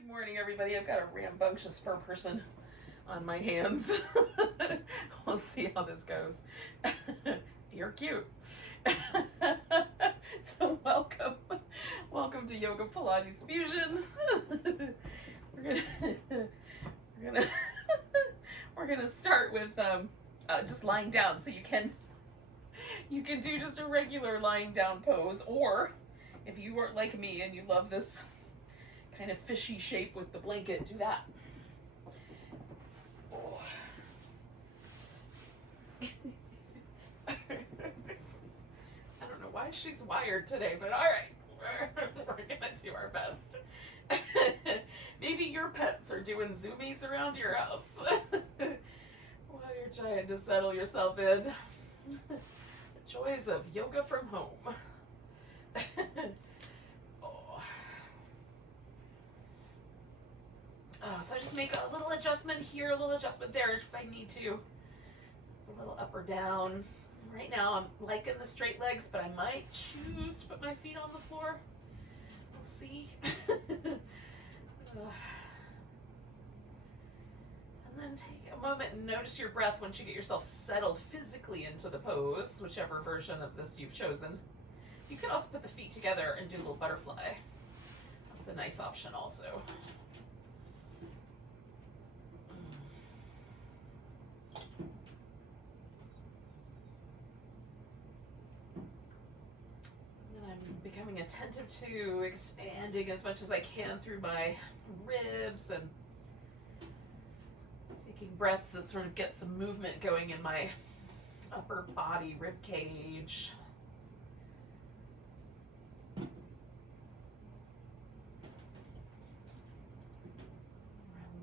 Good morning, everybody. I've got a rambunctious fur person on my hands. We'll see how this goes. You're cute. So welcome to Yoga Pilates Fusion. We're gonna start with just lying down. So you can do just a regular lying down pose, or if you weren't like me and you love this kind of fishy shape with the blanket, do that. Oh. I don't know why she's wired today, but all right, we're gonna do our best. Maybe your pets are doing zoomies around your house while you're trying to settle yourself in. The joys of yoga from home. So I just make a little adjustment here, a little adjustment there if I need to. It's a little up or down. Right now I'm liking the straight legs, but I might choose to put my feet on the floor. We'll see. And then take a moment and notice your breath once you get yourself settled physically into the pose, whichever version of this you've chosen. You could also put the feet together and do a little butterfly. That's a nice option also. Becoming attentive to expanding as much as I can through my ribs and taking breaths that sort of get some movement going in my upper body, rib cage. Around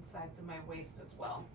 the sides of my waist as well.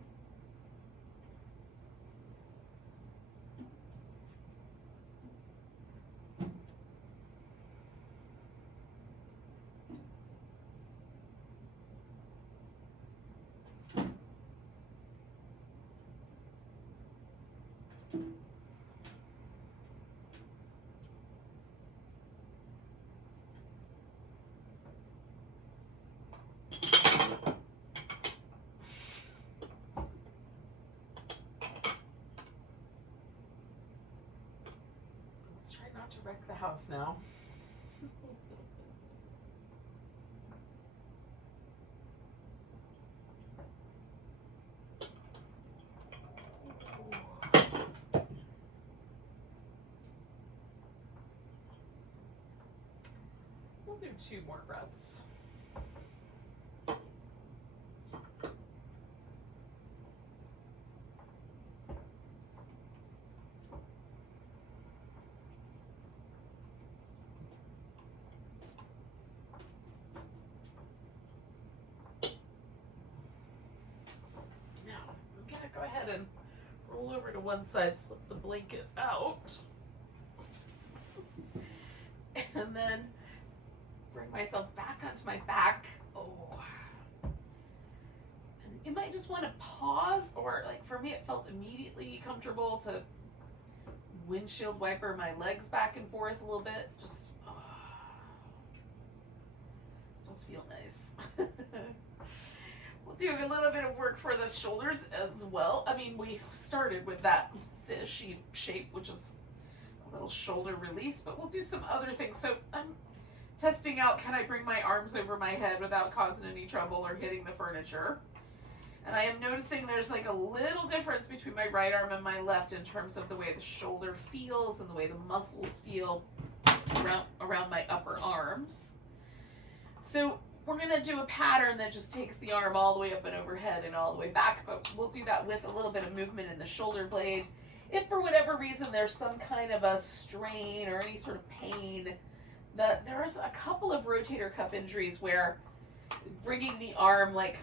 Not to wreck the house now. We'll do 2 more breaths. Go ahead and roll over to one side, slip the blanket out, and then bring myself back onto my back. And you might just want to pause, or like for me, it felt immediately comfortable to windshield wiper my legs back and forth a little bit. Just feel nice. We'll do a little bit of work for the shoulders as well. I mean, we started with that fishy shape, which is a little shoulder release, but we'll do some other things. So I'm testing out, can I bring my arms over my head without causing any trouble or hitting the furniture? And I am noticing there's like a little difference between my right arm and my left in terms of the way the shoulder feels and the way the muscles feel around my upper arms. So we're going to do a pattern that just takes the arm all the way up and overhead and all the way back, but we'll do that with a little bit of movement in the shoulder blade. If for whatever reason there's some kind of a strain or any sort of pain, there's a couple of rotator cuff injuries where bringing the arm like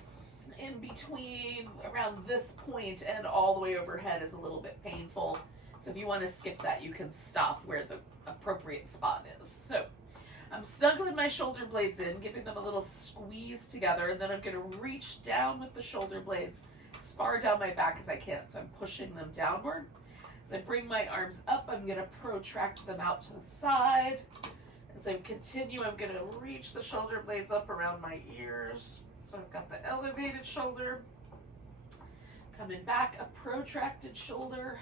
in between around this point and all the way overhead is a little bit painful. So if you want to skip that, you can stop where the appropriate spot is. So I'm snuggling my shoulder blades in, giving them a little squeeze together, and then I'm going to reach down with the shoulder blades as far down my back as I can. So I'm pushing them downward. As I bring my arms up, I'm going to protract them out to the side. As I continue, I'm going to reach the shoulder blades up around my ears. So activated shoulder. Coming back, a protracted shoulder.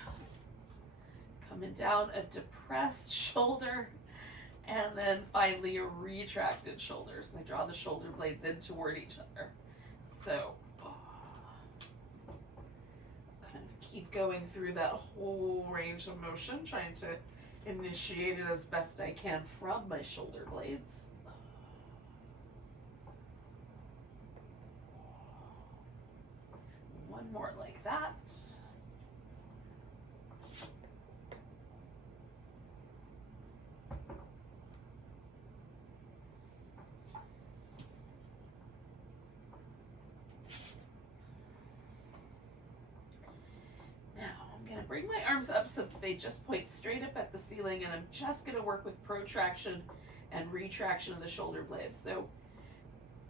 Coming down, a depressed shoulder. And then finally a retracted shoulder. So I draw the shoulder blades in toward each other. So kind of keep going through that whole range of motion, trying to initiate it as best I can from my shoulder blades. One more like that. Bring my arms up so that they just point straight up at the ceiling, and I'm just going to work with protraction and retraction of the shoulder blades. So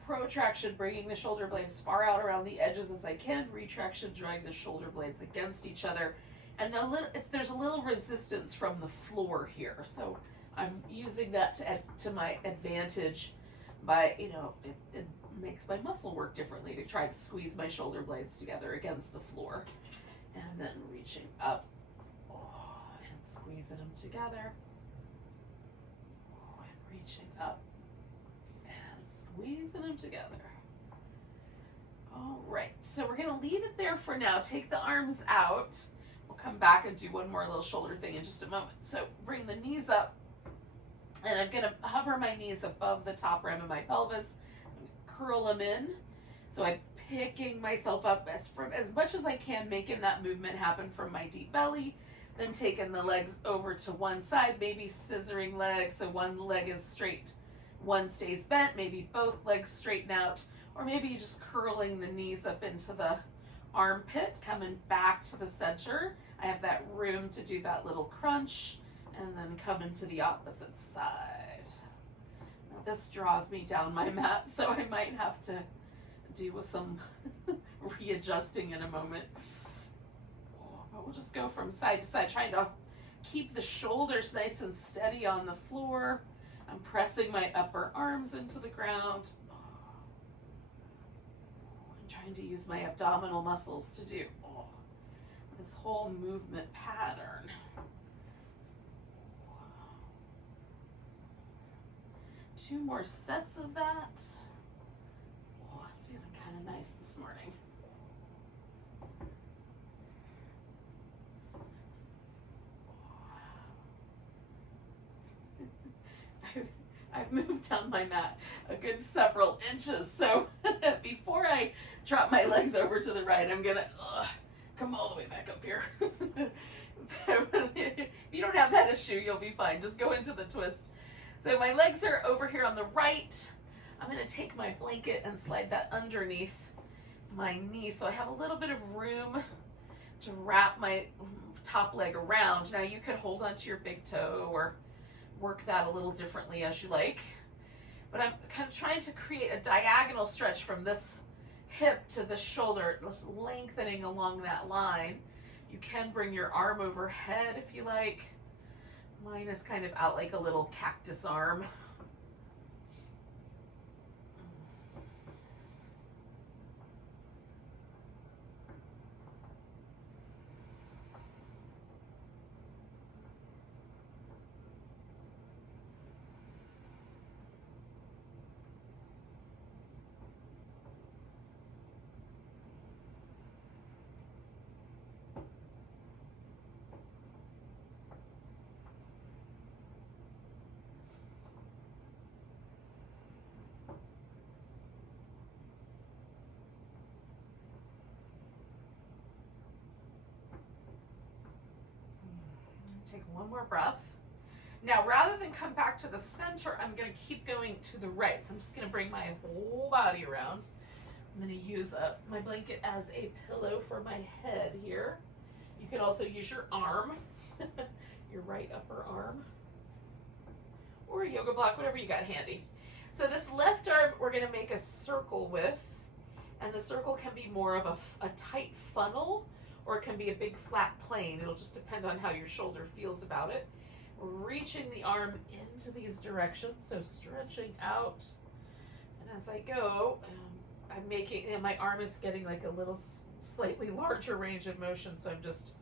protraction, bringing the shoulder blades far out around the edges as I can. Retraction, drawing the shoulder blades against each other. And there's a little resistance from the floor here. So I'm using that to my advantage by, it makes my muscle work differently to try to squeeze my shoulder blades together against the floor. And then reaching up and squeezing them together. And reaching up and squeezing them together. All right, so we're going to leave it there for now. Take the arms out. We'll come back and do one more little shoulder thing in just a moment. So bring the knees up. And I'm going to hover my knees above the top rim of my pelvis. Curl them in. So I'm picking myself up as much as I can, making that movement happen from my deep belly, then taking the legs over to one side, maybe scissoring legs, so one leg is straight, one stays bent, maybe both legs straighten out, or maybe you're just curling the knees up into the armpit, coming back to the center. I have that room to do that little crunch, and then coming to the opposite side. Now this draws me down my mat, so I might have to do with some readjusting in a moment. But we'll just go from side to side, trying to keep the shoulders nice and steady on the floor. I'm pressing my upper arms into the ground. I'm trying to use my abdominal muscles to do this whole movement pattern. Two more sets of that. Feeling kind of nice this morning. I've moved down my mat a good several inches, so before I drop my legs over to the right, I'm gonna come all the way back up here. So if you don't have that issue, you'll be fine. Just go into the twist. So my legs are over here on the right. I'm going to take my blanket and slide that underneath my knee so I have a little bit of room to wrap my top leg around. Now you could hold onto your big toe or work that a little differently as you like. But I'm kind of trying to create a diagonal stretch from this hip to the shoulder, just lengthening along that line. You can bring your arm overhead if you like. Mine is kind of out like a little cactus arm. Take one more breath. Now, rather than come back to the center, I'm going to keep going to the right. So I'm just going to bring my whole body around. I'm going to use my blanket as a pillow for my head here. You could also use your arm, your right upper arm, or a yoga block, whatever you got handy. So this left arm we're going to make a circle with, and the circle can be more of a tight funnel, or it can be a big flat plane. It'll just depend on how your shoulder feels about it. Reaching the arm into these directions, so stretching out. And as I go, I I'm making, and my arm is getting like a little slightly larger range of motion, so I'm just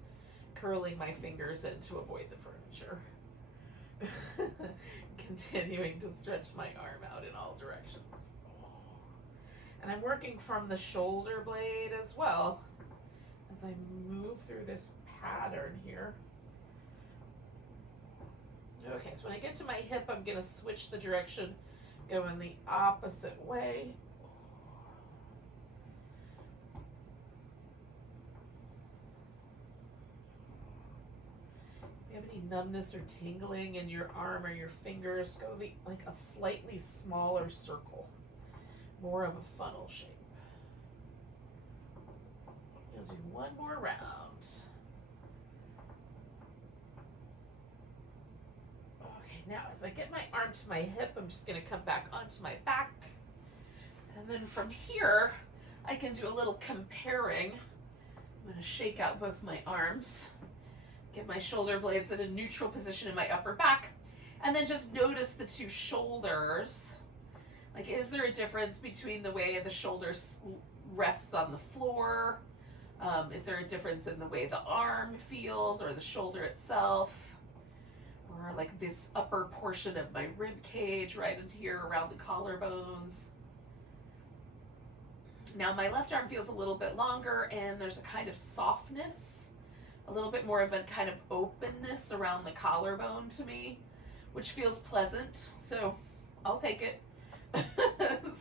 curling my fingers in to avoid the furniture. Continuing to stretch my arm out in all directions. And I'm working from the shoulder blade as well as I move through this pattern here. Okay, so when I get to my hip, I'm going to switch the direction, go in the opposite way. If you have any numbness or tingling in your arm or your fingers, go like a slightly smaller circle, more of a funnel shape. We'll do one more round. Now, as I get my arm to my hip, I'm just going to come back onto my back. And then from here, I can do a little comparing. I'm going to shake out both my arms, get my shoulder blades in a neutral position in my upper back, and then just notice the two shoulders. Like, is there a difference between the way the shoulder rests on the floor? Is there a difference in the way the arm feels or the shoulder itself? Or like this upper portion of my rib cage right in here around the collarbones. Now my left arm feels a little bit longer and there's a kind of softness, a little bit more of a kind of openness around the collarbone to me, which feels pleasant, so I'll take it.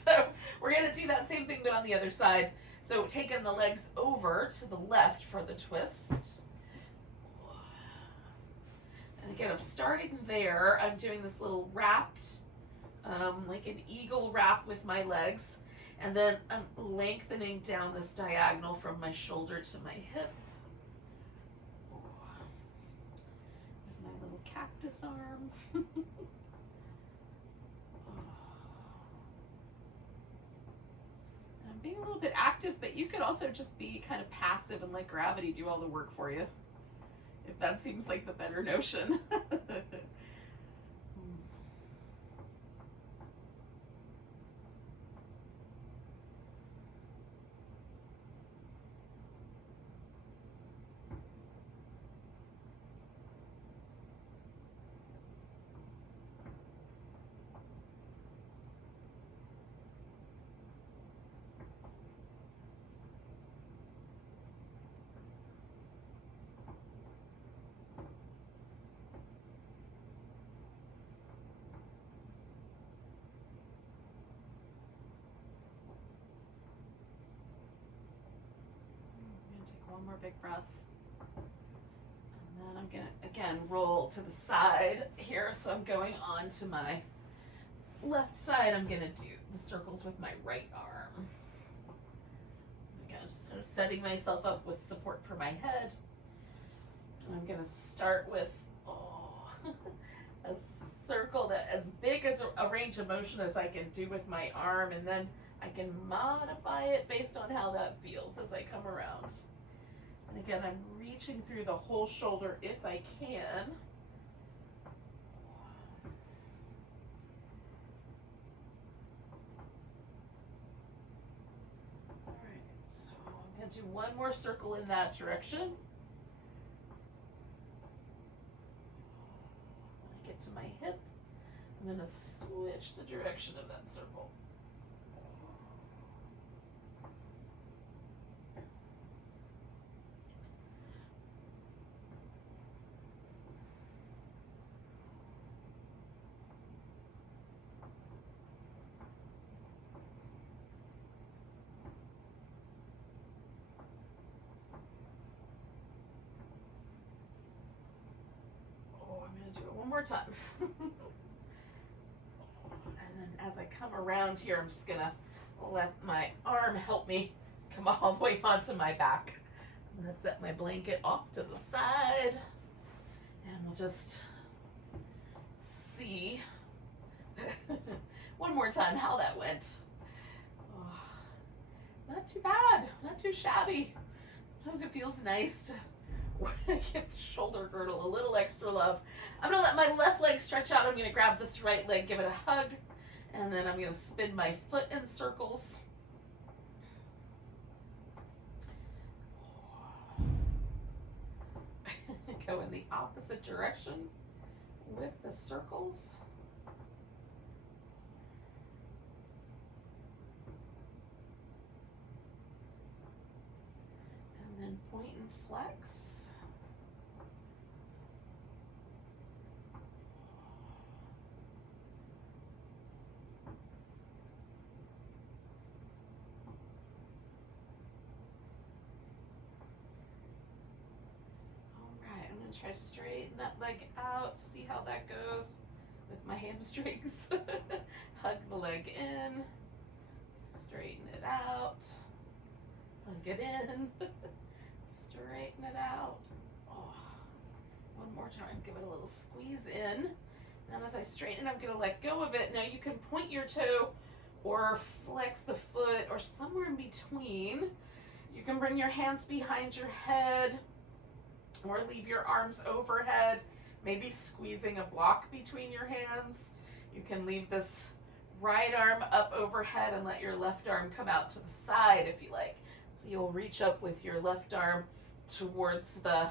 So we're gonna do that same thing but on the other side. So taking the legs over to the left for the twist. And again, I'm starting there. I'm doing this little wrapped, like an eagle wrap with my legs. And then I'm lengthening down this diagonal from my shoulder to my hip. With my little cactus arm. And I'm being a little bit active, but you could also just be kind of passive and let gravity do all the work for you, if that seems like the better notion. One more big breath. And then I'm going to, again, roll to the side here. So I'm going on to my left side. I'm going to do the circles with my right arm. Again, just sort of setting myself up with support for my head. And I'm going to start with a circle that as big as a range of motion as I can do with my arm. And then I can modify it based on how that feels as I come around. And again, I'm reaching through the whole shoulder if I can. All right, so I'm going to do one more circle in that direction. When I get to my hip, I'm going to switch the direction of that circle. Do it one more time. And then as I come around here, I'm just gonna let my arm help me come all the way onto my back. I'm gonna set my blanket off to the side and we'll just see one more time how that went. Oh, not too bad, not too shabby. Sometimes it feels nice to give the shoulder girdle a little extra love. I'm gonna let my left leg stretch out. I'm gonna grab this right leg, give it a hug, and then I'm gonna spin my foot in circles. the opposite direction with the circles. And then point and flex. Try to straighten that leg out, see how that goes with my hamstrings. Hug the leg in, straighten it out, hug it in, straighten it out. Oh. One more time, give it a little squeeze in. Then as I straighten it, I'm gonna let go of it. Now you can point your toe or flex the foot or somewhere in between. You can bring your hands behind your head, or leave your arms overhead, maybe squeezing a block between your hands. You can leave this right arm up overhead and let your left arm come out to the side if you like. So you'll reach up with your left arm towards the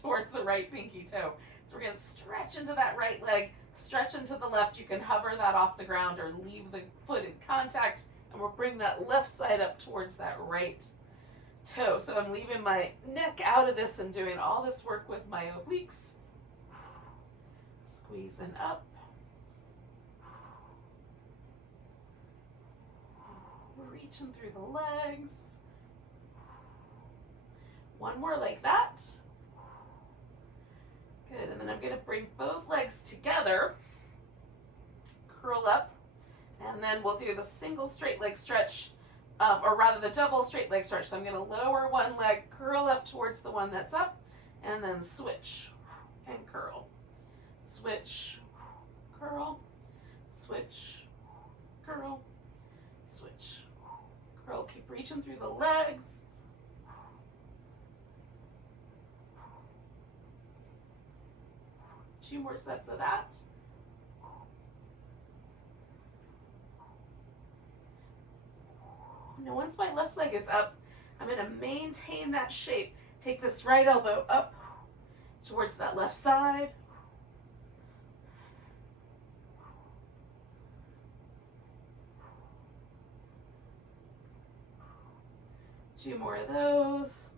towards the right pinky toe. So we're gonna stretch into that right leg, stretch into the left. You can hover that off the ground or leave the foot in contact, and we'll bring that left side up towards that right toe. So I'm leaving my neck out of this and doing all this work with my obliques. Squeezing up. Reaching through the legs. One more like that. Good, and then I'm going to bring both legs together, curl up, and then we'll do the single straight leg stretch, or rather the double straight leg stretch. So I'm going to lower one leg, curl up towards the one that's up, and then switch and curl. Switch, curl, switch, curl, switch, curl. Keep reaching through the legs. Two more sets of that. Now once my left leg is up, I'm going to maintain that shape. Take this right elbow up towards that left side. Two more of those.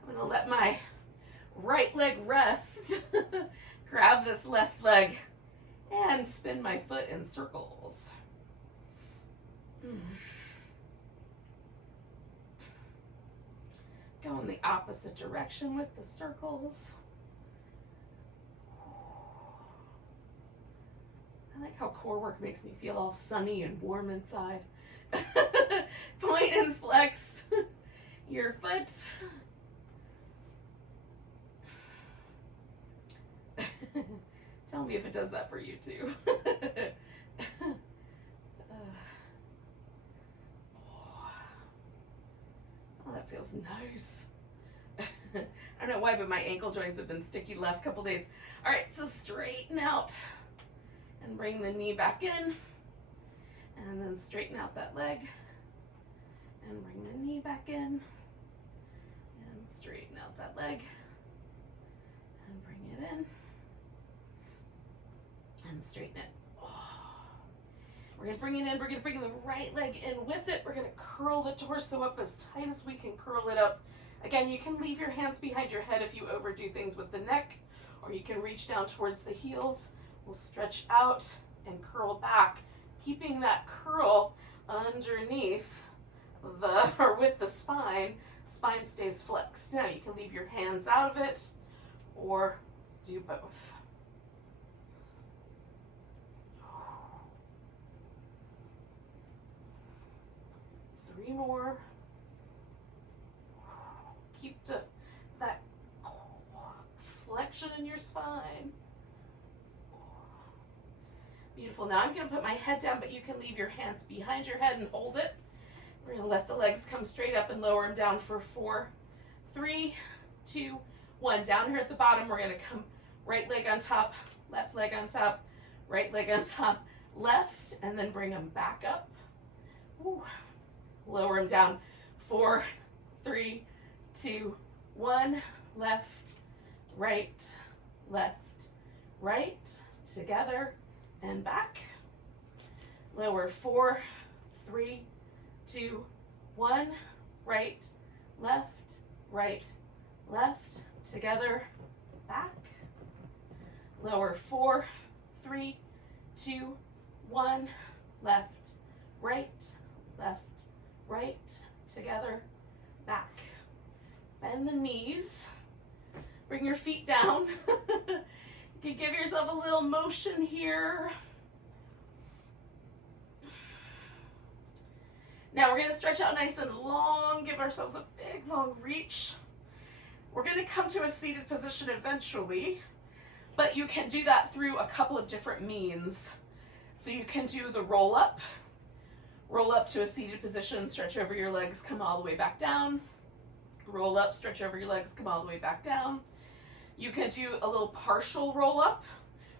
I'm going to let my right leg rest. Grab this left leg and spin my foot in circles. Go in the opposite direction with the circles. I like how core work makes me feel all sunny and warm inside. Point and flex your foot. Tell me if it does that for you too. Oh, that feels nice. I don't know why, but my ankle joints have been sticky the last couple days. All right, so straighten out and bring the knee back in, and then straighten out that leg and bring the knee back in, and straighten out that leg and bring it in and straighten it. We're going to bring it in. We're going to bring the right leg in with it. We're going to curl the torso up as tight as we can curl it up. Again, you can leave your hands behind your head if you overdo things with the neck, or you can reach down towards the heels. We'll stretch out and curl back, keeping that curl underneath the, or with the spine. Spine stays flexed. Now you can leave your hands out of it or do both. Three more. Keep that flexion in your spine. Beautiful. Now I'm going to put my head down, but you can leave your hands behind your head and hold it. We're going to let the legs come straight up and lower them down for 4, 3, 2, 1. Down here at the bottom, we're going to come right leg on top, left leg on top, right leg on top, left, and then bring them back up. Ooh. Lower them down. 4, 3, 2, 1. Left, right, left, right. Together and back. Lower 4, 3, 2, 1. Right, left, right, left. Together, back. Lower 4, 3, 2, 1. Left, right, left, right. Together, back. Bend the knees. Bring your feet down. You can give yourself a little motion here. Now we're going to stretch out nice and long, give ourselves a big long reach. We're going to come to a seated position eventually, but you can do that through a couple of different means. So you can do the roll up to a seated position, stretch over your legs, come all the way back down. Roll up, stretch over your legs, come all the way back down. You can do a little partial roll up,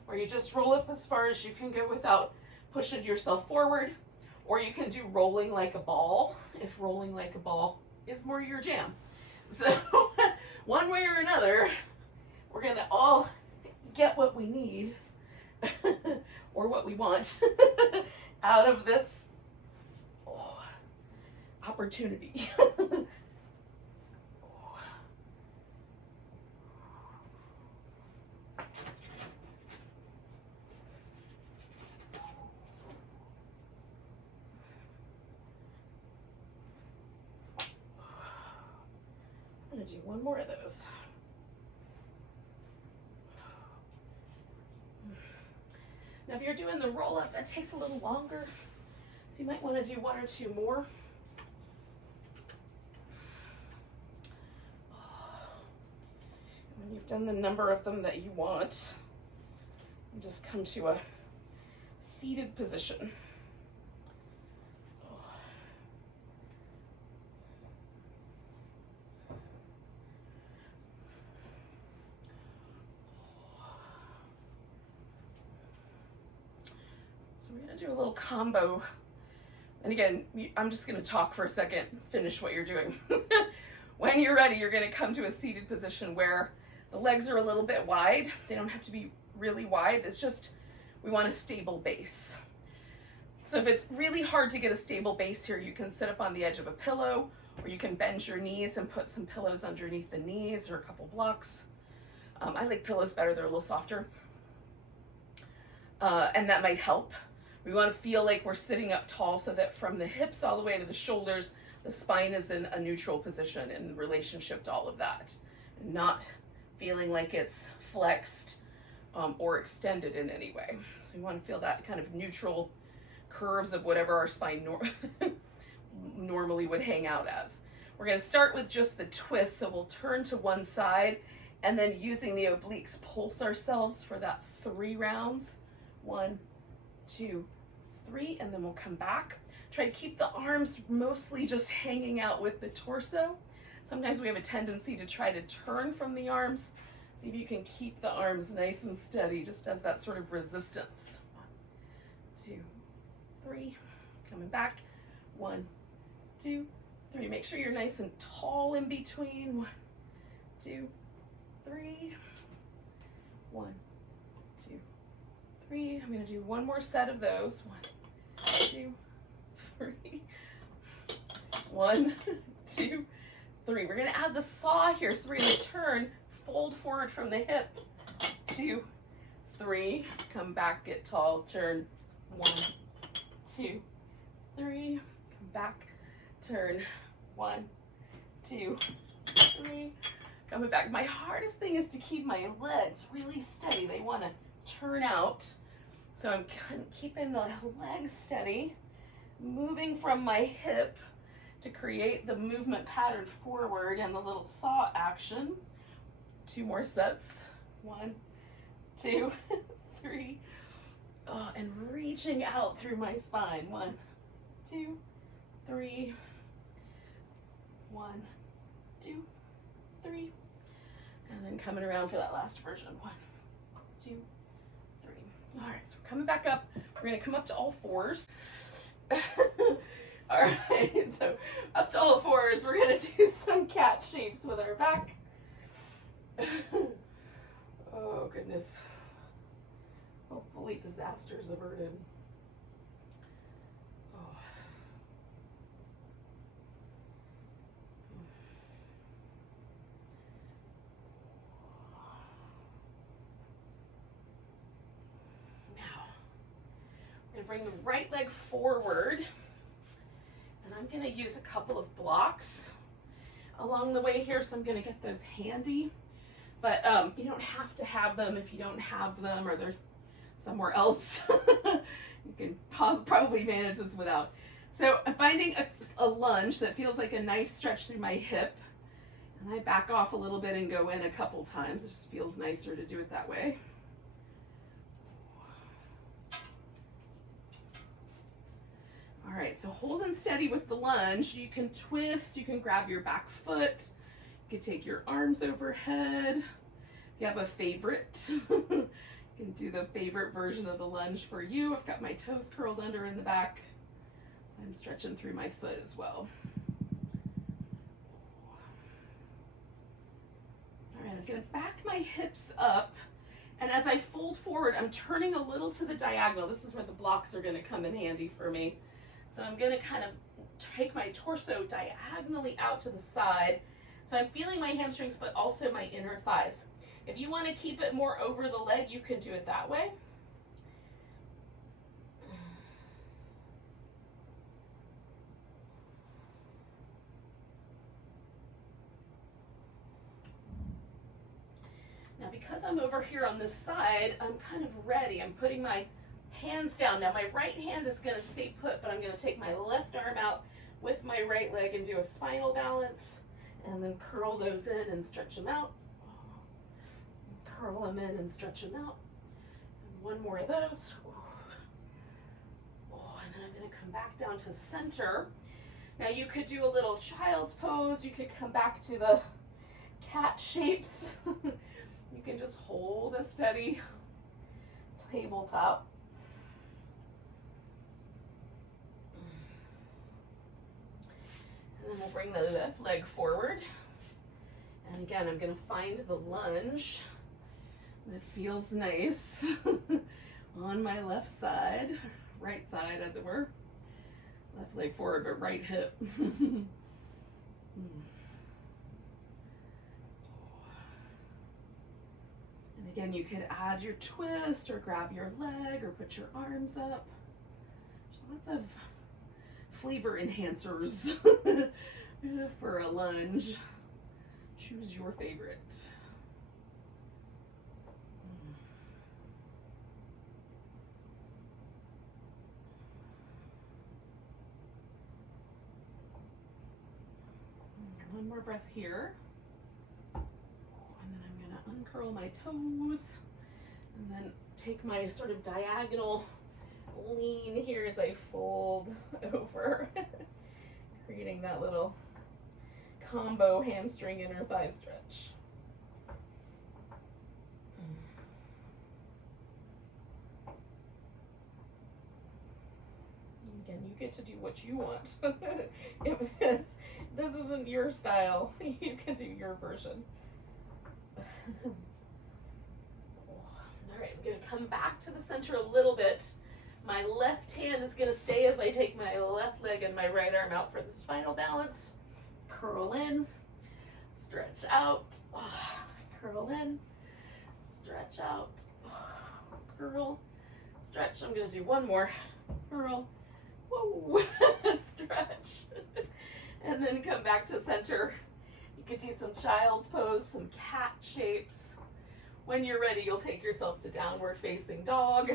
where you just roll up as far as you can go without pushing yourself forward. Or you can do rolling like a ball, if rolling like a ball is more your jam. So one way or another, we're gonna all get what we need or what we want out of this opportunity. I'm gonna do one more of those. Now if you're doing the roll up, that takes a little longer, so you might want to do 1 or 2 more. When you've done the number of them that you want, you just come to a seated position. So we're going to do a little combo. And again, I'm just going to talk for a second, finish what you're doing. When you're ready, you're going to come to a seated position where the legs are a little bit wide. They don't have to be really wide. It's just, we want a stable base. So if it's really hard to get a stable base here, you can sit up on the edge of a pillow, or you can bend your knees and put some pillows underneath the knees or a couple blocks. I like pillows better, they're a little softer. And that might help. We want to feel like we're sitting up tall so that from the hips all the way to the shoulders, the spine is in a neutral position in relationship to all of that. And not feeling like it's flexed or extended in any way. So we want to feel that kind of neutral curves of whatever our spine normally would hang out as. We're going to start with just the twist, so we'll turn to one side and then using the obliques pulse ourselves for that 3 rounds. 1, 2, 3, and then we'll come back. Try to keep the arms mostly just hanging out with the torso. Sometimes we have a tendency to try to turn from the arms. See if you can keep the arms nice and steady, just as that sort of resistance. 1, 2, 3, coming back. 1, 2, 3. Make sure you're nice and tall in between. 1, 2, 3. 1, 2, 3. I'm going to do one more set of those. 1, 2, 3. 1, 2, 3. We're going to add the saw here. So we're going to turn, fold forward from the hip. 2, 3. Come back, get tall, turn. 1, 2, 3. Come back, turn. 1, 2, 3. Coming back. My hardest thing is to keep my legs really steady. They want to turn out. So I'm keeping the legs steady, moving from my hip to create the movement pattern forward and the little saw action. 2 more sets. 1, 2, 3. Oh, and reaching out through my spine. 1, 2, 3. 1, 2, 3. And then coming around for that last version. 1, 2, 3. All right, so we're coming back up. We're going to come up to all 4s. All right, so up to all fours, we're gonna do some cat shapes with our back. Oh goodness. Hopefully disasters averted. Oh. Now, I'm gonna bring the right leg forward, and I'm gonna use a couple of blocks along the way here, so I'm gonna get those handy. But you don't have to have them if you don't have them or they're somewhere else. You can probably manage this without. So I'm finding a lunge that feels like a nice stretch through my hip. And I back off a little bit and go in a couple times. It just feels nicer to do it that way. All right, so holding steady with the lunge. You can twist, you can grab your back foot. You can take your arms overhead. If you have a favorite, you can do the favorite version of the lunge for you. I've got my toes curled under in the back, so I'm stretching through my foot as well. All right, I'm gonna back my hips up, and as I fold forward, I'm turning a little to the diagonal. This is where the blocks are gonna come in handy for me. So I'm gonna kind of take my torso diagonally out to the side. So I'm feeling my hamstrings, but also my inner thighs. If you want to keep it more over the leg, you can do it that way. Now, because I'm over here on this side, I'm kind of ready. I'm putting my hands down. Now, my right hand is going to stay put, but I'm going to take my left arm out with my right leg and do a spinal balance. And then curl those in and stretch them out. Curl them in and stretch them out. And one more of those. Oh, and then I'm going to come back down to center. Now you could do a little child's pose. You could come back to the cat shapes. You can just hold a steady tabletop. And then we'll bring the left leg forward. And again, I'm going to find the lunge that feels nice on my left side, right side as it were. Left leg forward, but right hip. And again, you could add your twist or grab your leg or put your arms up. There's lots of flavor enhancers for a lunge. Choose your favorite. One more breath here. And then I'm going to uncurl my toes and then take my sort of diagonal lean here as I fold over, creating that little combo hamstring inner thigh stretch. Again, you get to do what you want. If this isn't your style, you can do your version. All right, I'm going to come back to the center a little bit. My left hand is going to stay as I take my left leg and my right arm out for the spinal balance. Curl in, stretch out, curl in, stretch out, curl, stretch. I'm going to do one more. Curl, whoa, stretch, and then come back to center. You could do some child's pose, some cat shapes. When you're ready, you'll take yourself to downward facing dog.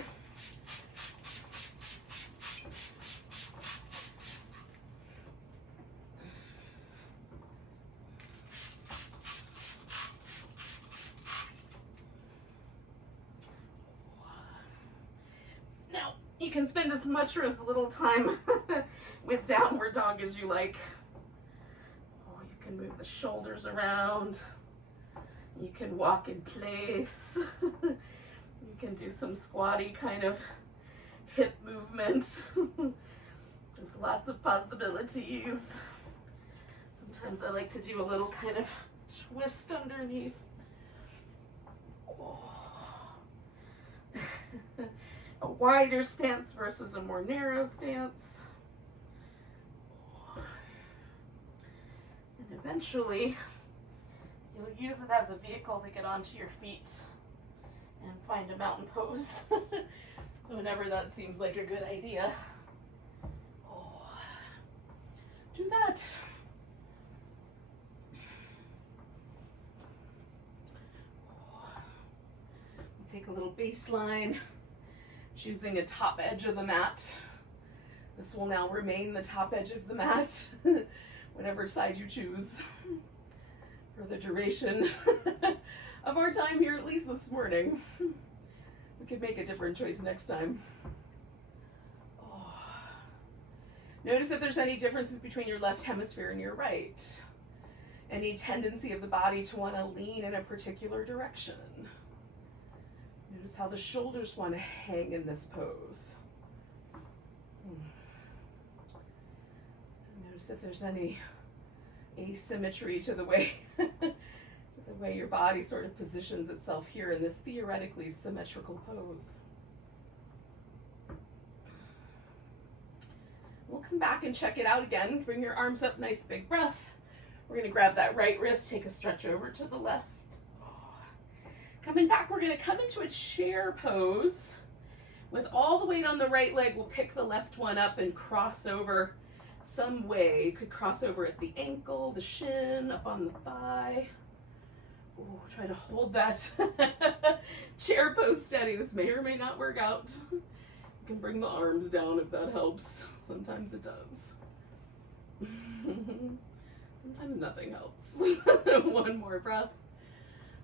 Now, you can spend as much or as little time with downward dog as you like. Oh, you can move the shoulders around. You can walk in place. You can do some squatty kind of hip movement. Just lots of possibilities. Sometimes I like to do a little kind of twist underneath. Oh. A wider stance versus a more narrow stance. And eventually, you'll use it as a vehicle to get onto your feet and find a mountain pose. So whenever that seems like a good idea, do that. Take a little baseline, choosing a top edge of the mat. This will now remain the top edge of the mat, whatever side you choose, for the duration of our time here, at least this morning. We could make a different choice next time. Oh. Notice if there's any differences between your left hemisphere and your right. Any tendency of the body to want to lean in a particular direction. Notice how the shoulders want to hang in this pose. Notice if there's any asymmetry to the way your body sort of positions itself here in this theoretically symmetrical pose. We'll come back and check it out again. Bring your arms up, nice big breath. We're going to grab that right wrist, take a stretch over to the left. Coming back, we're going to come into a chair pose. With all the weight on the right leg, we'll pick the left one up and cross over some way. You could cross over at the ankle, the shin, up on the thigh. Ooh, try to hold that chair pose steady. This may or may not work out. You can bring the arms down if that helps. Sometimes it does. Sometimes nothing helps. One more breath.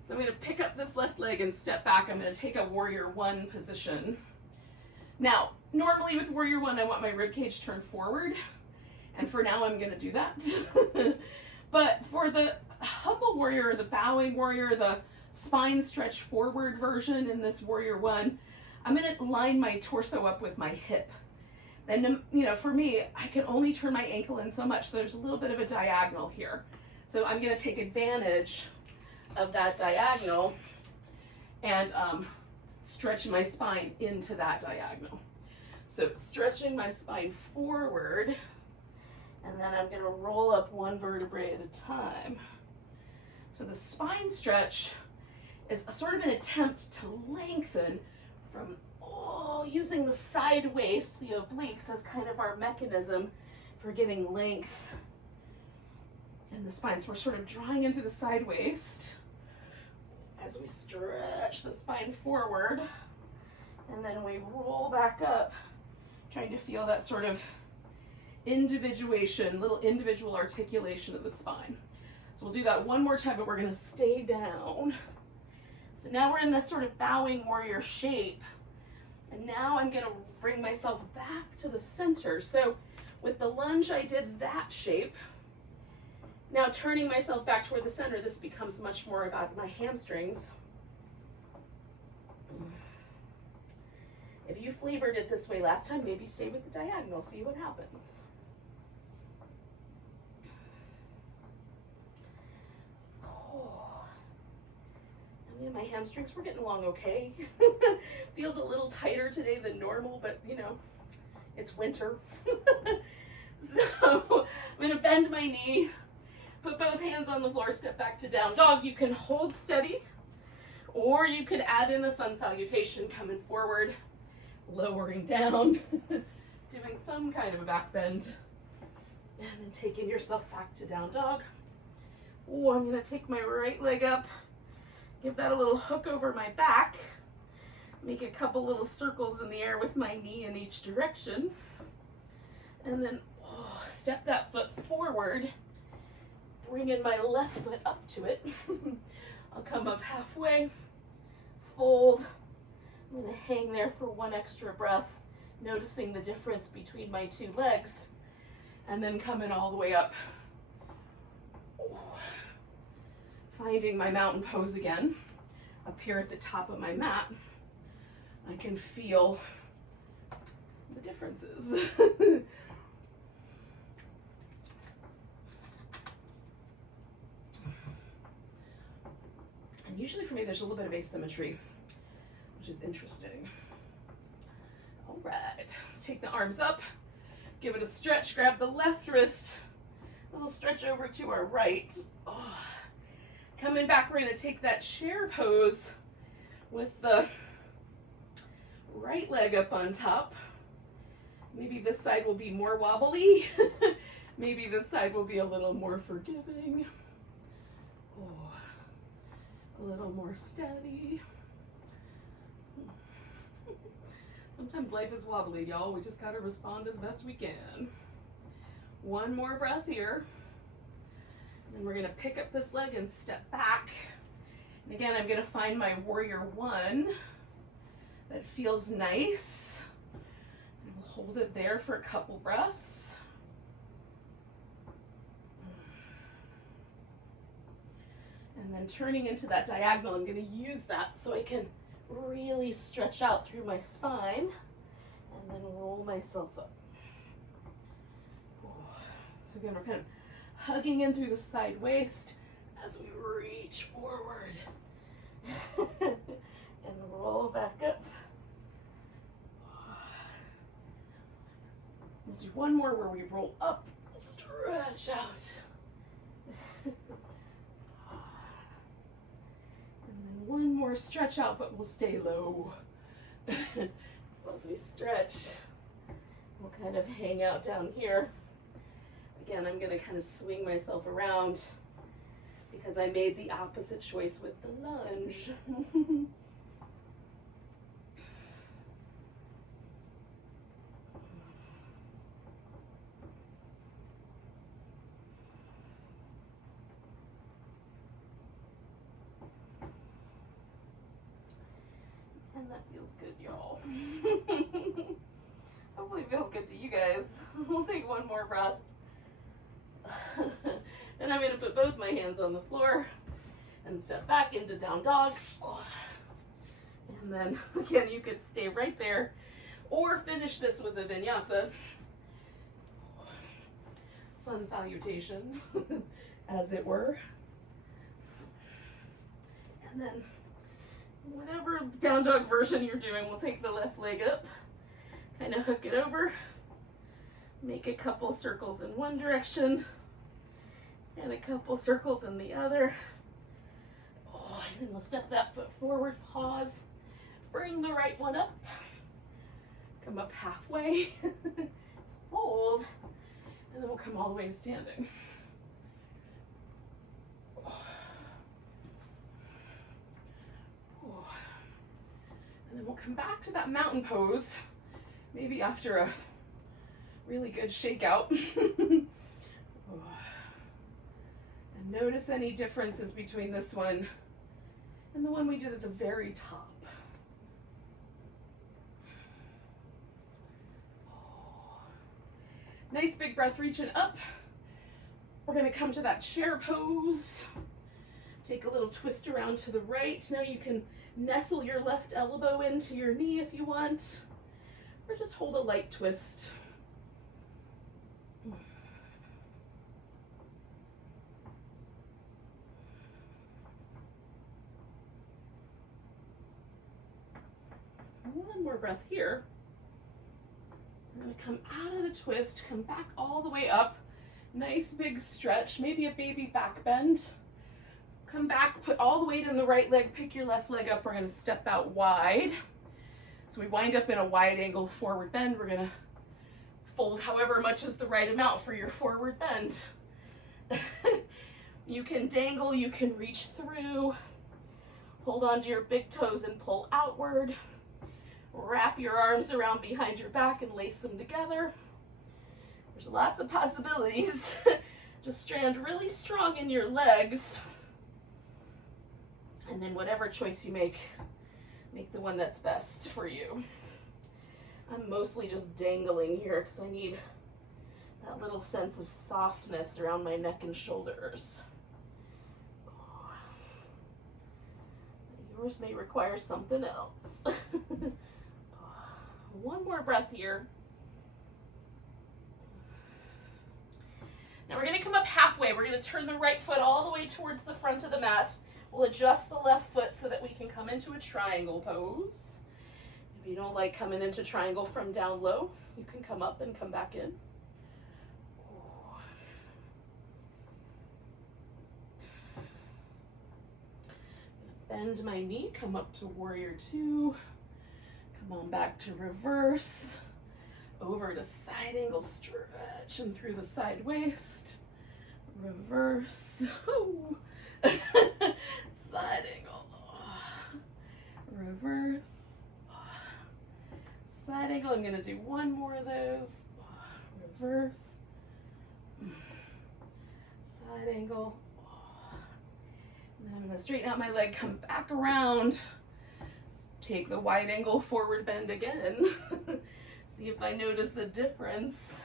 So I'm going to pick up this left leg and step back. I'm going to take a warrior one position. Now, normally with warrior one, I want my rib cage turned forward. And for now, I'm going to do that. But for the humble warrior, the bowing warrior, the spine stretch forward version in this warrior one, I'm going to line my torso up with my hip. And, you know, for me, I can only turn my ankle in so much, so there's a little bit of a diagonal here. So I'm going to take advantage of that diagonal and stretch my spine into that diagonal. So stretching my spine forward, and then I'm going to roll up one vertebrae at a time. So the spine stretch is a sort of an attempt to lengthen from using the side waist, the obliques, as kind of our mechanism for getting length in the spine. So we're sort of drawing in through the side waist as we stretch the spine forward, and then we roll back up, trying to feel that sort of individuation, little individual articulation of the spine. So we'll do that one more time, but we're going to stay down. So now we're in this sort of bowing warrior shape, and now I'm going to bring myself back to the center. So with the lunge, I did that shape. Now turning myself back toward the center, this becomes much more about my hamstrings. If you flavored it this way last time, maybe stay with the diagonal, see what happens. My hamstrings were getting along okay. Feels a little tighter today than normal, but you know, it's winter. So I'm going to bend my knee, put both hands on the floor, step back to down dog. You can hold steady, or you could add in a sun salutation, coming forward, lowering down, doing some kind of a back bend, and then taking yourself back to down dog. Oh, I'm going to take my right leg up. Give that a little hook over my back. Make a couple little circles in the air with my knee in each direction. And then step that foot forward. Bring in my left foot up to it. I'll come up halfway. Fold. I'm going to hang there for one extra breath, noticing the difference between my two legs. And then coming all the way up. Finding my mountain pose again, up here at the top of my mat. I can feel the differences. usually for me there's a little bit of asymmetry, which is interesting. All right, let's take the arms up, give it a stretch, grab the left wrist, a little stretch over to our right. Oh. Coming back, we're gonna take that chair pose with the right leg up on top. Maybe this side will be more wobbly. Maybe this side will be a little more forgiving. Oh, a little more steady. Sometimes life is wobbly, y'all. We just gotta respond as best we can. One more breath here. And then we're gonna pick up this leg and step back. And again, I'm gonna find my warrior one that feels nice. And we'll hold it there for a couple breaths. And then turning into that diagonal, I'm gonna use that so I can really stretch out through my spine and then roll myself up. So again, we're kind of hugging in through the side waist as we reach forward and roll back up. We'll do one more where we roll up, stretch out. One more stretch out, but we'll stay low. So as we stretch, we'll kind of hang out down here. Again, I'm going to kind of swing myself around because I made the opposite choice with the lunge. And that feels good, y'all. Hopefully it feels good to you guys. We'll take one more breath. Then I'm going to put both my hands on the floor and step back into down dog. And then again, you could stay right there or finish this with a vinyasa. Sun salutation, as it were. And then whatever down dog version you're doing, we'll take the left leg up, kind of hook it over, make a couple circles in one direction and a couple circles in the other. Oh, and then we'll step that foot forward, pause, bring the right one up, come up halfway, hold, and then we'll come all the way to standing. And then we'll come back to that mountain pose, maybe after a really good shakeout. And notice any differences between this one and the one we did at the very top. Nice big breath reaching up. We're going to come to that chair pose. Take a little twist around to the right. Now you can nestle your left elbow into your knee if you want, or just hold a light twist. One more breath here. I'm going to come out of the twist, come back all the way up. Nice big stretch, maybe a baby back bend. Come back, put all the weight in the right leg, pick your left leg up. We're going to step out wide. So we wind up in a wide angle forward bend. We're going to fold however much is the right amount for your forward bend. You can dangle, you can reach through. Hold on to your big toes and pull outward. Wrap your arms around behind your back and lace them together. There's lots of possibilities. Just stand really strong in your legs. And then whatever choice you make the one that's best for you. I'm mostly just dangling here because I need that little sense of softness around my neck and shoulders. Yours may require something else. One more breath here. Now we're going to come up halfway. We're going to turn the right foot all the way towards the front of the mat. We'll adjust the left foot so that we can come into a triangle pose. If you don't like coming into triangle from down low, you can come up and come back in. Bend my knee, come up to warrior two. Come on back to reverse. Over to side angle stretch and through the side waist. Reverse. Side angle. Reverse. Side angle. I'm going to do one more of those. Reverse. Side angle. And then I'm going to straighten out my leg, come back around. Take the wide angle forward bend again. See if I notice a difference.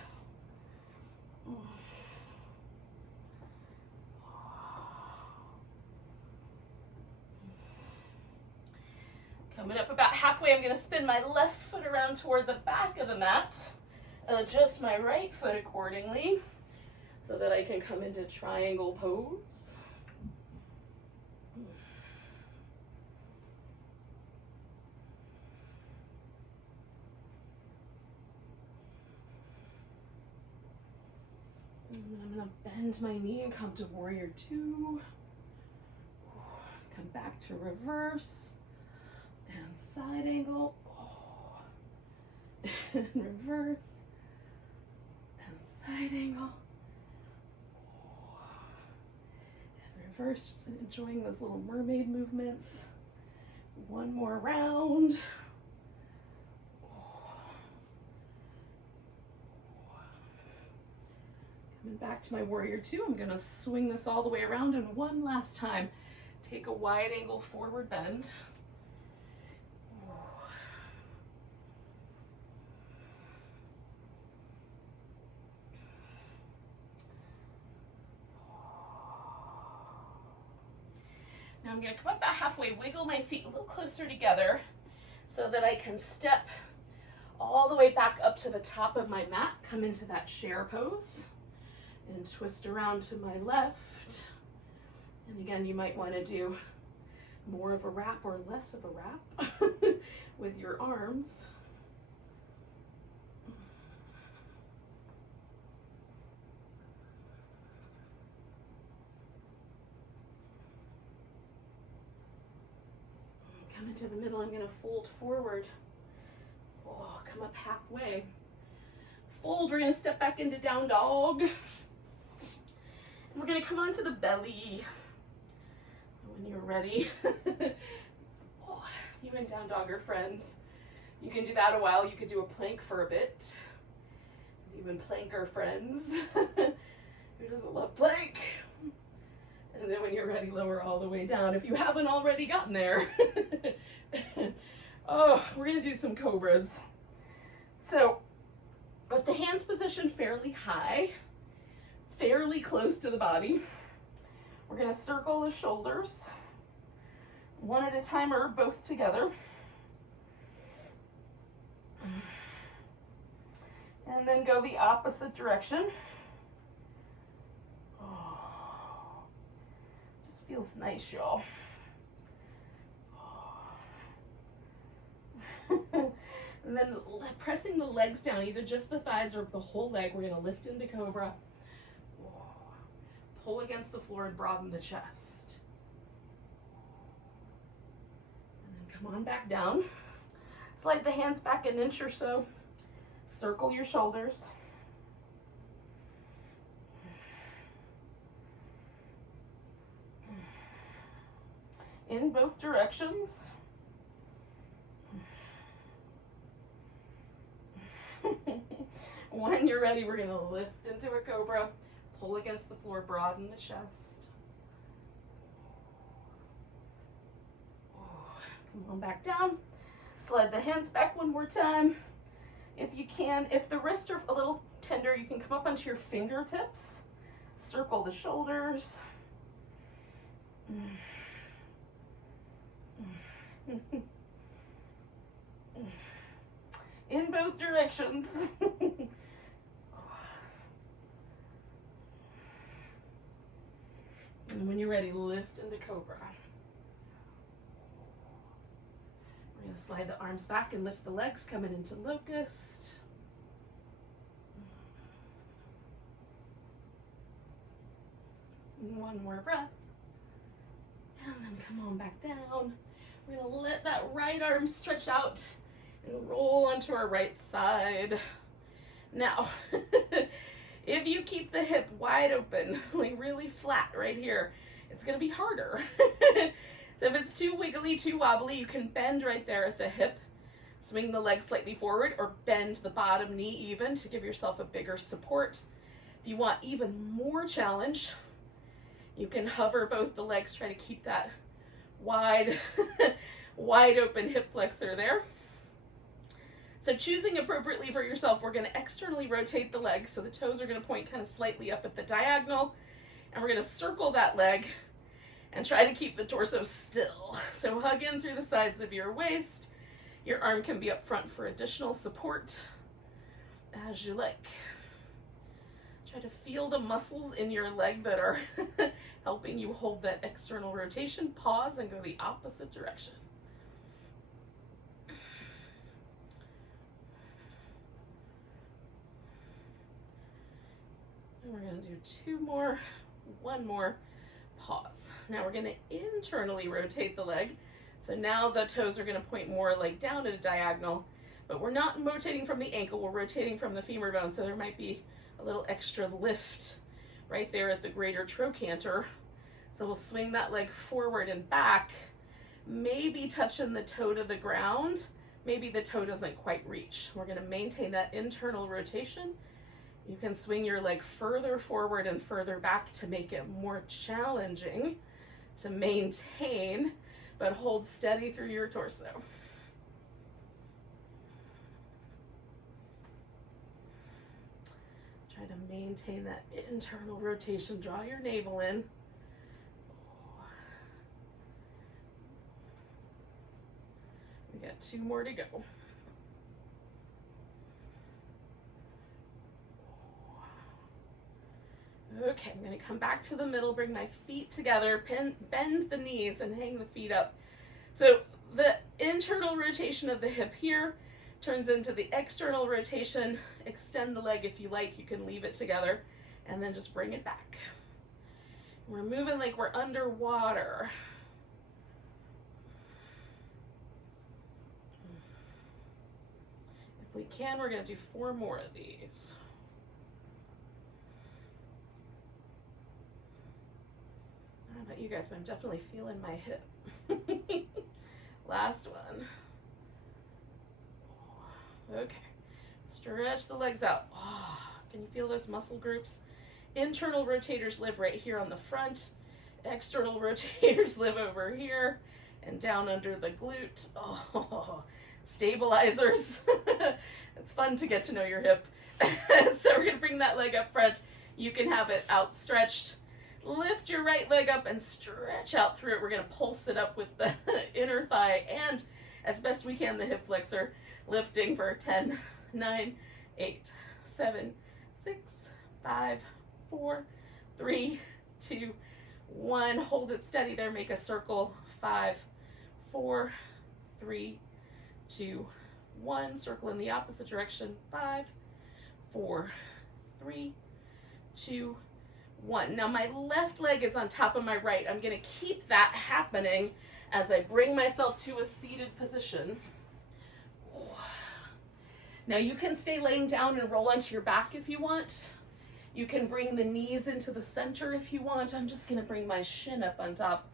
Coming up about halfway, I'm going to spin my left foot around toward the back of the mat and adjust my right foot accordingly so that I can come into triangle pose. And then I'm going to bend my knee and come to warrior two. Come back to reverse and side angle. And reverse and side angle. And reverse, just enjoying those little mermaid movements. One more round. Coming back to my warrior two, I'm going to swing this all the way around, and one last time, take a wide angle forward bend. Now I'm going to come up about halfway, wiggle my feet a little closer together so that I can step all the way back up to the top of my mat, come into that chair pose. And twist around to my left. And again, you might want to do more of a wrap or less of a wrap with your arms. Come into the middle, I'm going to fold forward. Oh, come up halfway. Fold, we're going to step back into down dog. We're going to come onto the belly. So when you're ready, oh, you and down dog are friends. You can do that a while. You could do a plank for a bit. You and plank are friends. Who doesn't love plank? And then when you're ready, lower all the way down if you haven't already gotten there. Oh, we're going to do some cobras. So with the hands positioned fairly high, fairly close to the body, we're going to circle the shoulders one at a time or both together. And then go the opposite direction. Oh, just feels nice, y'all. And then pressing the legs down, either just the thighs or the whole leg, we're going to lift into Cobra. Pull against the floor and broaden the chest. And then come on back down. Slide the hands back an inch or so. Circle your shoulders. In both directions. When you're ready, we're going to lift into a cobra, pull against the floor, broaden the chest. Come on back down. Slide the hands back one more time. If you can, if the wrists are a little tender, you can come up onto your fingertips. Circle the shoulders. In both directions. And when you're ready, lift into Cobra. Slide the arms back and lift the legs, coming into locust. One more breath. And then come on back down. We're gonna let that right arm stretch out and roll onto our right side. Now, if you keep the hip wide open, like really flat right here, it's gonna be harder. So if it's too wiggly, too wobbly, you can bend right there at the hip, swing the leg slightly forward, or bend the bottom knee even to give yourself a bigger support. If you want even more challenge, you can hover both the legs, try to keep that wide, wide open hip flexor there. So choosing appropriately for yourself, we're going to externally rotate the leg, so the toes are going to point kind of slightly up at the diagonal, and we're going to circle that leg and try to keep the torso still. So hug in through the sides of your waist. Your arm can be up front for additional support as you like. Try to feel the muscles in your leg that are helping you hold that external rotation. Pause and go the opposite direction. And we're going to do two more, one more. Pause. Now we're going to internally rotate the leg. So now the toes are going to point more like down at a diagonal, but we're not rotating from the ankle, we're rotating from the femur bone. So there might be a little extra lift right there at the greater trochanter. So we'll swing that leg forward and back, maybe touching the toe to the ground. Maybe the toe doesn't quite reach. We're going to maintain that internal rotation. You can swing your leg further forward and further back to make it more challenging to maintain, but hold steady through your torso. Try to maintain that internal rotation. Draw your navel in. We got two more to go. Okay, I'm going to come back to the middle, bring my feet together, bend the knees and hang the feet up. So the internal rotation of the hip here turns into the external rotation. Extend the leg if you like, you can leave it together, and then just bring it back. We're moving like we're underwater. If we can, we're going to do 4 more of these. I don't know about you guys, but I'm definitely feeling my hip. Last one. Okay. Stretch the legs out. Oh, can you feel those muscle groups? Internal rotators live right here on the front. External rotators live over here and down under the glute. Oh, stabilizers. It's fun to get to know your hip. So we're going to bring that leg up front. You can have it outstretched. Lift your right leg up and stretch out through it. We're going to pulse it up with the inner thigh and, as best we can, the hip flexor. Lifting for 10, 9, 8, 7, 6, 5, 4, 3, 2, 1. Hold it steady there. Make a circle. 5, 4, 3, 2, 1. Circle in the opposite direction. 5, 4, 3, 2, 1. Now my left leg is on top of my right. I'm going to keep that happening as I bring myself to a seated position. Now you can stay laying down and roll onto your back if you want. You can bring the knees into the center if you want. I'm just going to bring my shin up on top.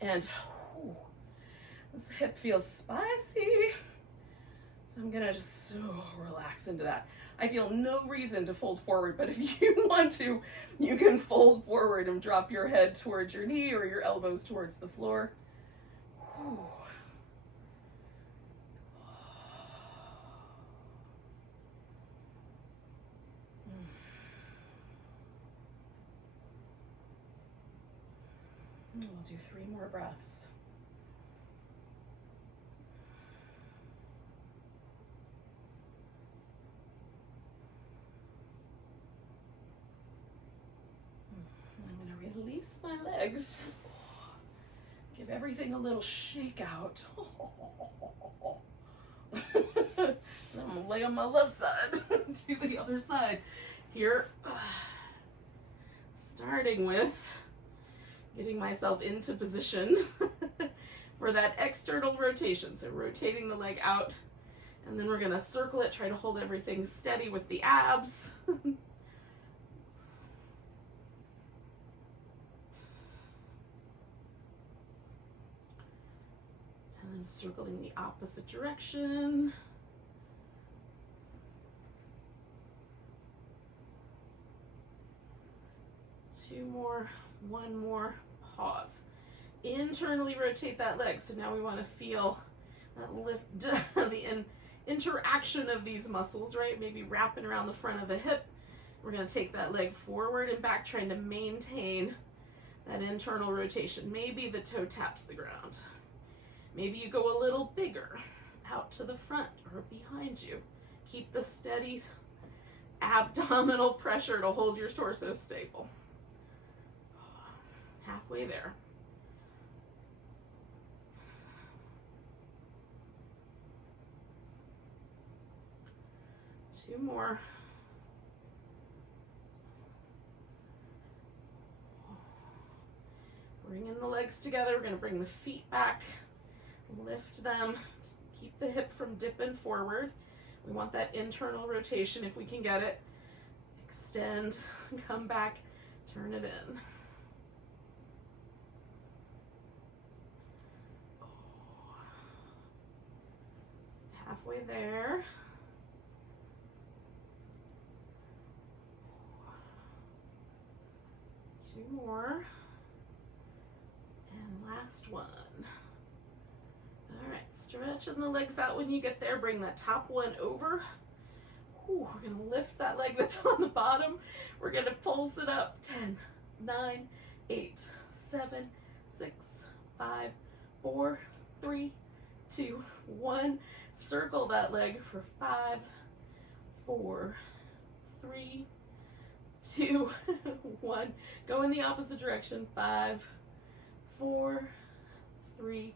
And this hip feels spicy. So I'm going to just relax into that. I feel no reason to fold forward, but if you want to, you can fold forward and drop your head towards your knee or your elbows towards the floor. We'll do 3 more breaths. I'm going to release my legs. Give everything a little shake out. I'm gonna lay on my left side to the other side here. Starting with getting myself into position for that external rotation. So rotating the leg out, and then we're gonna circle it, try to hold everything steady with the abs. And then circling the opposite direction. Two more, one more, pause. Internally rotate that leg. So now we want to feel that lift, the interaction of these muscles, right? Maybe wrapping around the front of the hip. We're going to take that leg forward and back, trying to maintain that internal rotation. Maybe the toe taps the ground. Maybe you go a little bigger out to the front or behind you. Keep the steady abdominal pressure to hold your torso stable. Halfway there. Two more. Bring in the legs together. We're going to bring the feet back, lift them, keep the hip from dipping forward. We want that internal rotation if we can get it. Extend, come back, turn it in. Halfway there. Two more. And last one. All right, stretching the legs out when you get there. Bring that top one over. Ooh, we're gonna lift that leg that's on the bottom. We're gonna pulse it up. 10, 9, 8, 7, 6, 5, 4, 3, 2, 1. Circle that leg for 5, 4, 3, 2, 1. Go in the opposite direction. 5, 4, 3,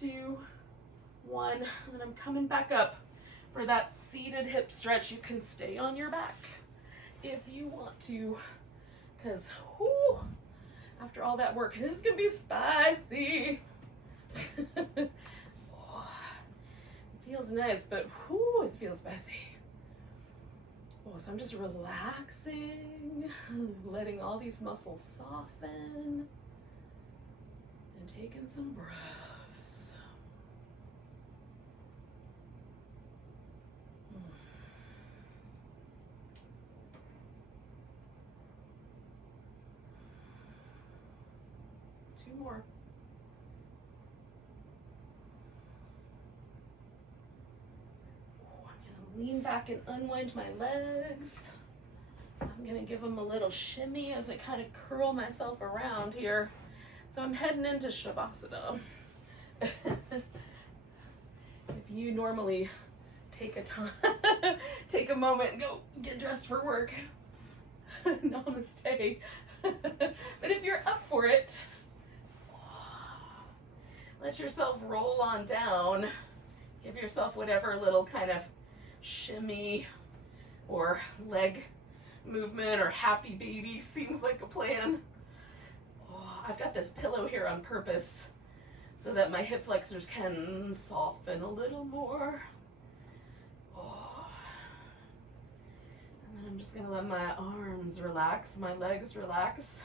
2, 1. And then I'm coming back up for that seated hip stretch. You can stay on your back if you want to, because after all that work, this can be spicy. Feels nice, but it feels spicy. So I'm just relaxing, letting all these muscles soften, and taking some breaths. Two more. Lean back and unwind my legs. I'm gonna give them a little shimmy as I kind of curl myself around here. So I'm heading into Shavasana. If you normally take a moment and go get dressed for work, namaste. But if you're up for it, let yourself roll on down. Give yourself whatever little kind of shimmy or leg movement or happy baby seems like a plan. I've got this pillow here on purpose so that my hip flexors can soften a little more. And then I'm just gonna let my arms relax, my legs relax.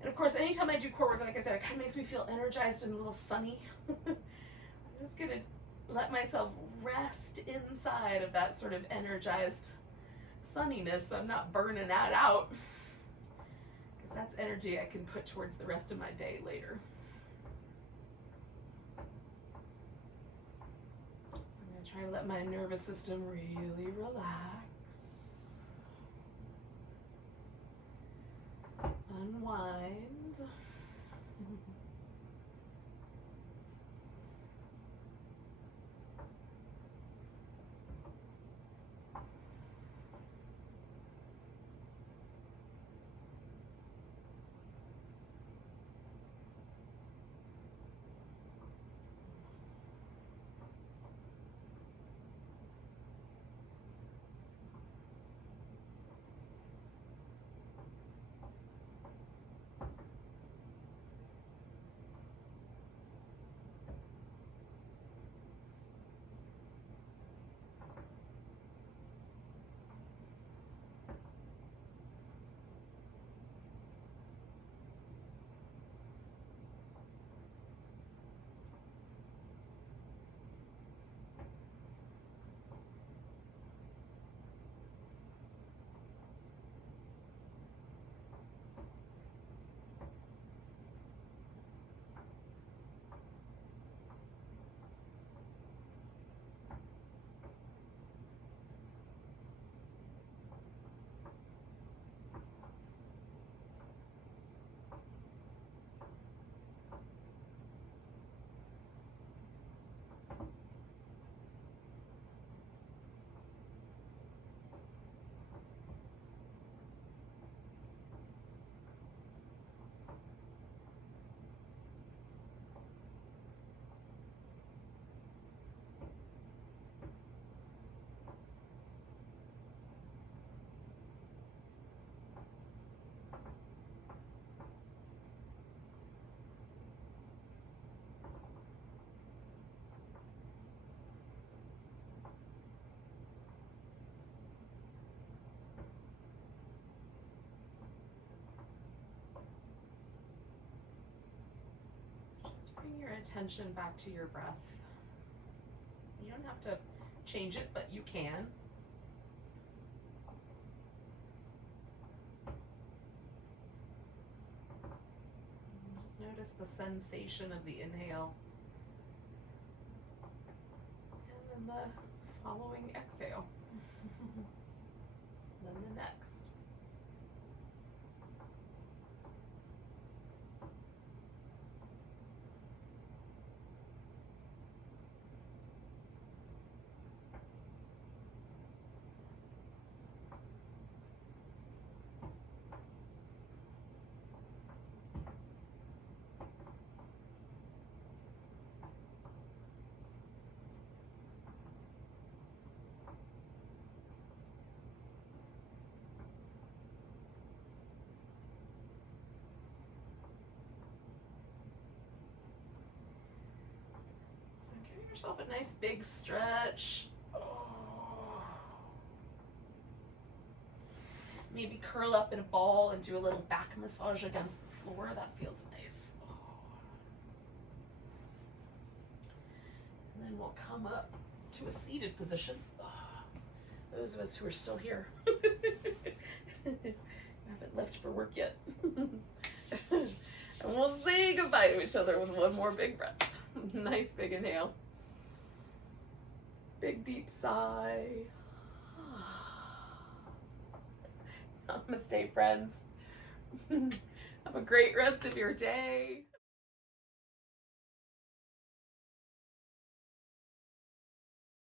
And of course, anytime I do core work, like I said, it kind of makes me feel energized and a little sunny. I'm just gonna let myself rest inside of that sort of energized sunniness so I'm not burning that out, because that's energy I can put towards the rest of my day later. So I'm going to try to let my nervous system really relax, unwind. attention back to your breath. You don't have to change it, but you can. And just notice the sensation of the inhale. And then the following exhale. Then the next. Give yourself a nice big stretch. Oh. Maybe curl up in a ball and do a little back massage against the floor. That feels nice. Oh. And then we'll come up to a seated position. Oh. Those of us who are still here haven't left for work yet. And we'll say goodbye to each other with one more big breath. Nice big inhale. Big deep sigh. Namaste, friends. Have a great rest of your day.